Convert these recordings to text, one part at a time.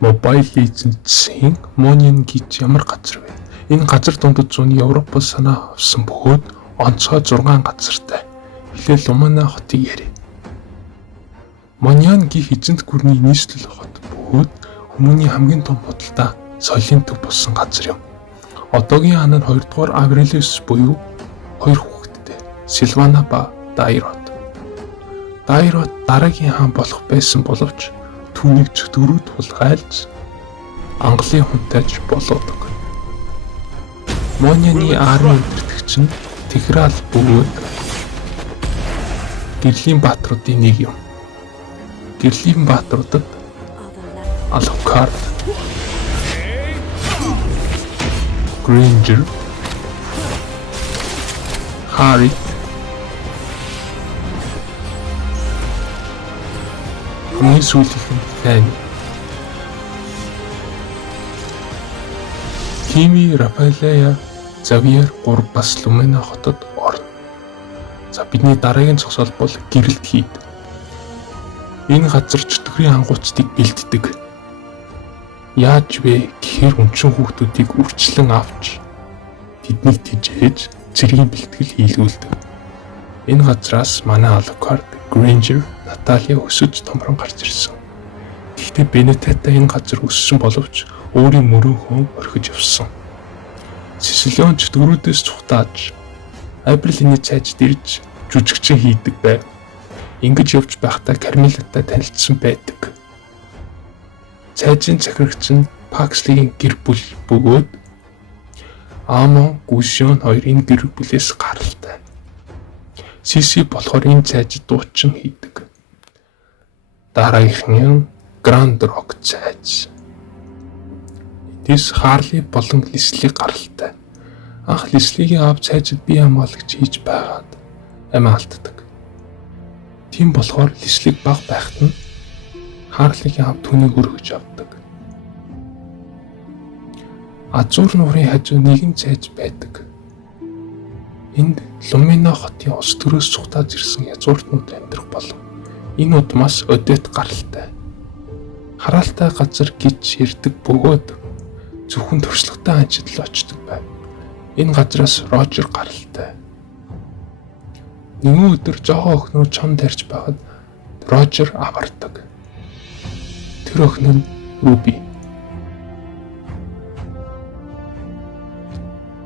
Mobile Legends-ийн Monian гэж ямар газар вэ? Энэ газар дундад зууны Европоос санаа авсан бөгөөд онцгой 6 газартай. Эхлээл Lumina хотыг ярив. Monian гих эзэнт гүрний нийслэл хот бөгөөд хүмүүний хамгийн том худалдаа соёлын төв болсон газар юм. Одоогийн хан нь 2 дугаар Aurelius буюу 2 хүүхэдтэй Silvana ба Dairot. Dairot дараагийн хаан болох байсан боловч түүнийг ч 4 тулгайлж Англиын хүнтэйж болоодог. Monian-ы арми өдөртөгч нь Tigral бөгөөд гэрлийн баатруудын нэг юм. Гэрлийн баатруудад Alucard, Granger, Harry, хамгийн сүүлийнх нь Fanny, Kimi, Rafaela, Xavier 3 бас Lumina хотод орно. За бидний дараагийн зогсоол бол гэрэлт хийд. Энэ газар чөтгөрийн ангуучдыг бэлддэг. Яаж вэ гэхээр өнчин хүүхдүүдийг үрчлэн авч тэднийг тижээж цэргийн бэлтгэл хийлгүүлдэг. Энэ газраас манай Alucard, Granger, Natalia өсөж томрон гарч ирсэн. Гэхдээ Benedetta энэ газар өссөн боловч өөрийн мөрөөхөө орхиж явсан. Sicilian чөтгөрүүдээс цухтааж Apriline цайжд ирж жүжигчин хийдэг байв. Ингэж явж байхдаа Carmelатай танилцсан байдаг. Цайжийн захирагч нь Paxley-ийн гэр бүл бөгөөд Amon, Gusion хоёр энэ гэр бүлээс гаралтай. Sisi болохоор энэ цайжид дуучин хийдэг. Дараагийнх нь Grand Rock цайж. Тэс Harley болон Leslie гаралтай. Анх Leslie-ийн аав цайжид бие хамгаалагч хийж байгаад амиа алддаг. Тийм болохоор Leslie бага байхад нь Harley-ийн аав түүнийг өргөж авдаг. Азур нуурын хажуу нэгэн цайж байдаг. Энд Lumina хотын ус төрөөс цухтааж ирсэн язгууртнууд амьдрах болов. Энэ удмаас Odette гаралтай. Хараалтай газар гэж ярьдаг бөгөөд зөвхөн төрслөгтэй анчид л очдог байв. Энэ газраас Roger гаралтай. Нэгэн өдөр жоохон охиноо чон тарьж байхад Roger авардаг. Тэр охин нь Ruby.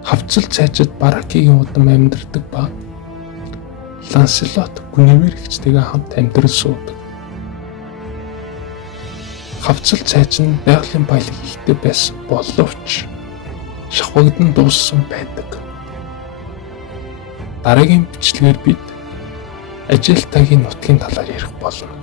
Хавцал цайжид Baraki-гийн удам амьдардаг ба Lancelot Guinevere гэгчтэйгээ хамт амьдрал суудаг. Хавцал цайж нь байгалийн баялаг ихтэй байсан боловч шахвагдан дууссан байдаг. Дараагийн бичлэгээр бид Ajelta-гийн нутгийн талаар ярих болно.